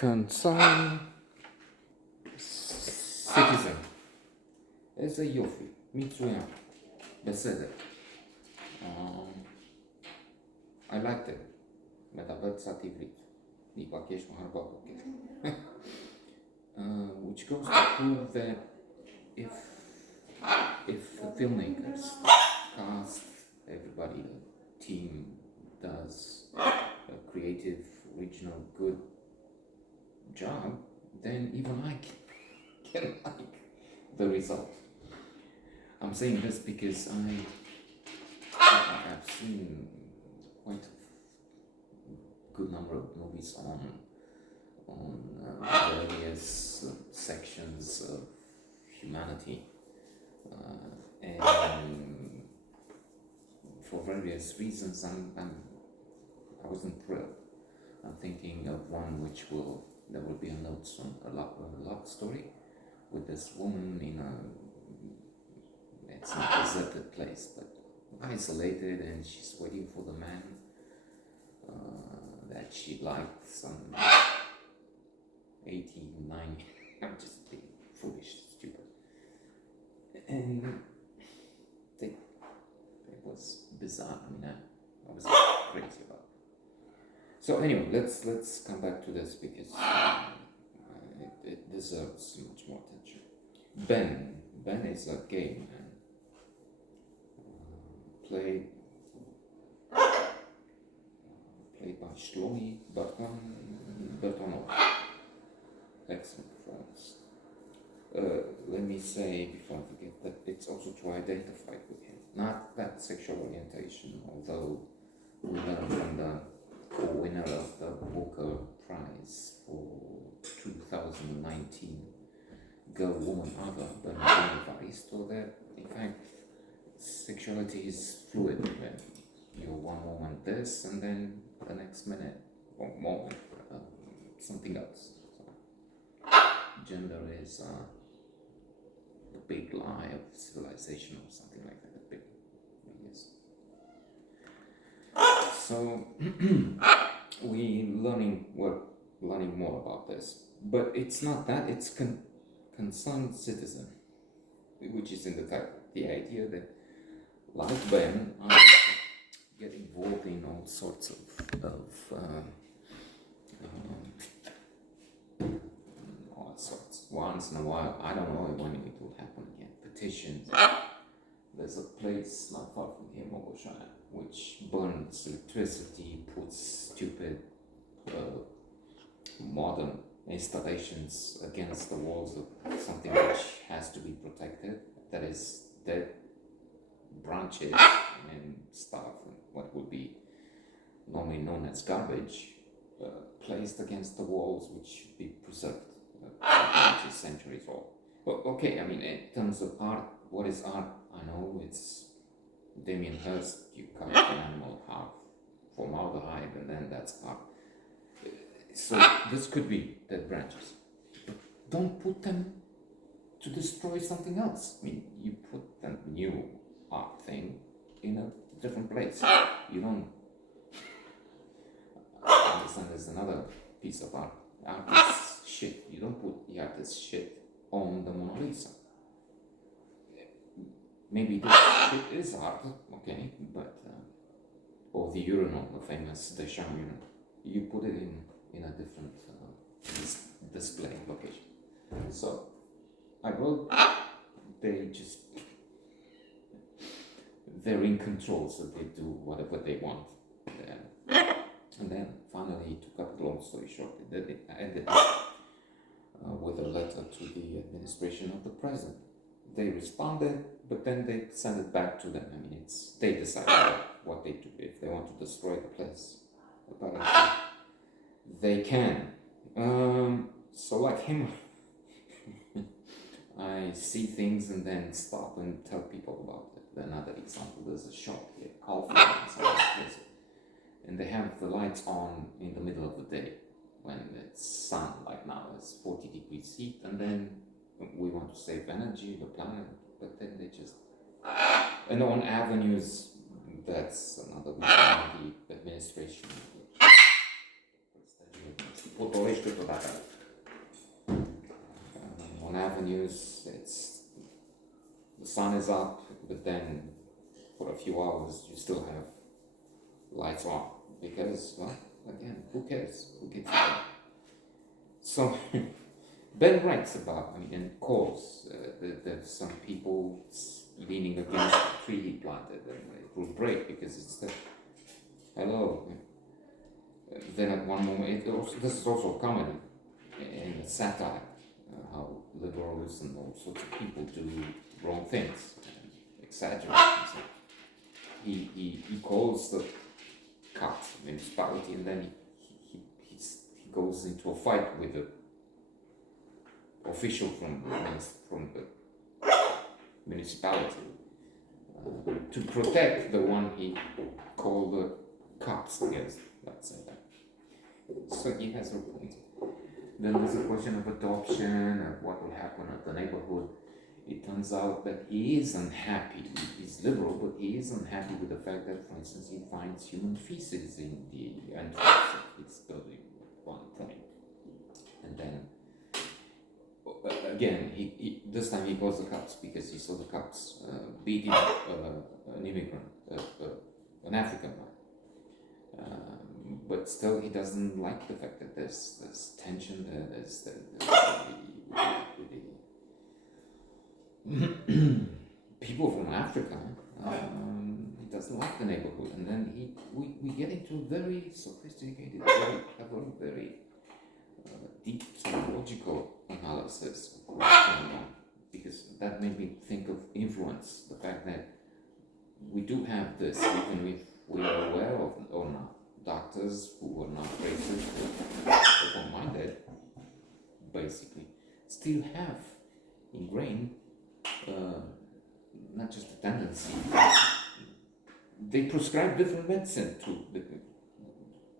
concerned citizen. איזה יופי, מצוין, בסדר. I liked it. מדבר קצת עברית. נתבקש מחר בבוקר. Which goes to prove that if the filmmakers cast everybody, the team does a creative, original, good job, then even I can like the result. I'm saying this because I have seen quite a good number of movies on various sections of humanity, and for various reasons I wasn't thrilled. I'm thinking of one there will be a note on a love story with this woman in it's a deserted place, but isolated, and she's waiting for the man that she liked some 89. I'm just being foolish, stupid. And it was bizarre. I mean, I was crazy about it. So anyway, let's come back to this because it deserves much more attention. Ben is a gay man, played by Shlomi Bertonov. Excellent performance. Let me say before I forget that it's also to identify with him, not that sexual orientation, although we learned from the winner of the Booker Prize for 2019 Girl, Woman, Other, Bernardino Evaristo, that in fact sexuality is fluid. You're one moment this, and then the next minute or moment something else. So, gender is the big lie of civilization or something like that. The big, yes. So we're learning more about this, but it's not that. It's concerned citizen, which is in the title. The idea that, like Ben, I get involved in all sorts of all sorts. Once in a while, I don't know when it will happen again. Petitions. There's a place not far from here, Mogoshaya, which burns electricity, puts stupid modern installations against the walls of something which has to be protected. That is dead branches and stuff, and what would be normally known as garbage, placed against the walls, which should be preserved, which is centuries old. Well, okay, I mean, in terms of art, what is art? I know it's Damien Hirst, you cut an animal half, formaldehyde, and then that's art. So this could be dead branches. But don't put them to destroy something else. I mean, you put the new art thing in a different place. You don't understand there's another piece of art. Art is shit. You don't put the artist's shit on the Mona Lisa. Maybe this shit is art, okay, but or the urinal, the famous Deschamps urinal. You put it in a different display location. So I wrote, they're in control, so they do whatever they want. And then finally, to cut the long story short, they ended up with a letter to the administration of the president. They responded, but then they sent it back to them. I mean, they decided what they do. If they want to destroy the place, apparently they can. So like him, I see things and then stop and tell people about it. Another example, there's a shop here, Kaufland, and they have the lights on in the middle of the day when it's sun, like now it's 40 degrees heat, and then we want to save energy, the planet, but then they just, and on avenues, that's another reason why the administration potореști câteodată. On avenues, the sun is up, but then for a few hours you still have lights on because, well, again, who cares? Who gives a damn? So Ben writes about, and calls that some people leaning against the tree he planted and it will break because it's the hello. Then at one moment, this is also a comedy and a satire, how liberals and all sorts of people do wrong things and exaggerate. So he calls the cops, municipality, and then he goes into a fight with the official from the municipality to protect the one he called the cops against. Let's say that. So he has a point. Then there's a question of adoption, of what will happen at the neighborhood. It turns out that he is unhappy. He's liberal, but he is unhappy with the fact that, for instance, he finds human feces in the entrance of his building at one point. And then, again, he this time he calls the cops because he saw the cops beating an immigrant, an African man. But still, he doesn't like the fact that there's tension there. There's people from Africa. He doesn't like the neighborhood, and then we get into very sophisticated, very deep psychological analysis of what's going on, because that made me think of influence. The fact that we do have this, even if we are aware of it or not. Doctors who are not racist, open-minded, basically, still have ingrained not just a tendency, they prescribe different medicine to the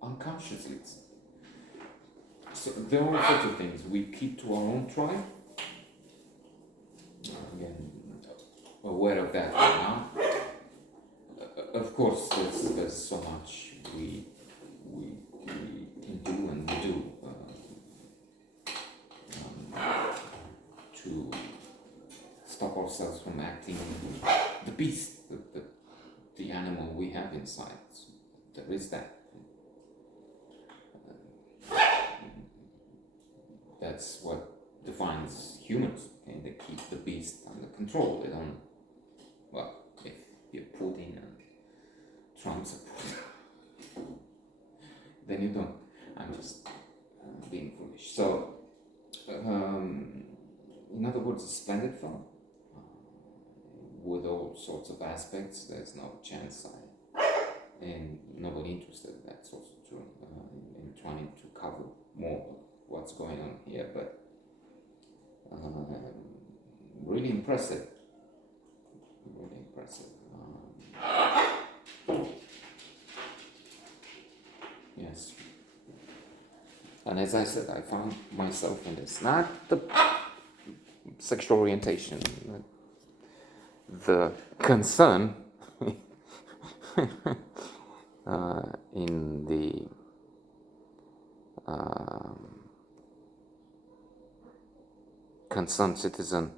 unconsciously. So there are all sorts of things we keep to our own tribe. Again, aware of that right now. Of course, there's so much we can do and we do to stop ourselves from acting the beast, the animal we have inside. So there is that. That's what defines humans. Okay? They keep the beast under control. They don't. Well, if you're Putin and Trump supporter, then you don't. I'm just being foolish. So, in other words, a splendid film with all sorts of aspects. There's no chance and nobody interested. That's also true in trying to cover more of what's going on here. But really impressive. Really impressive. Yes. And as I said, I found myself in this. Not the sexual orientation, the concern in the concerned citizen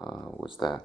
was that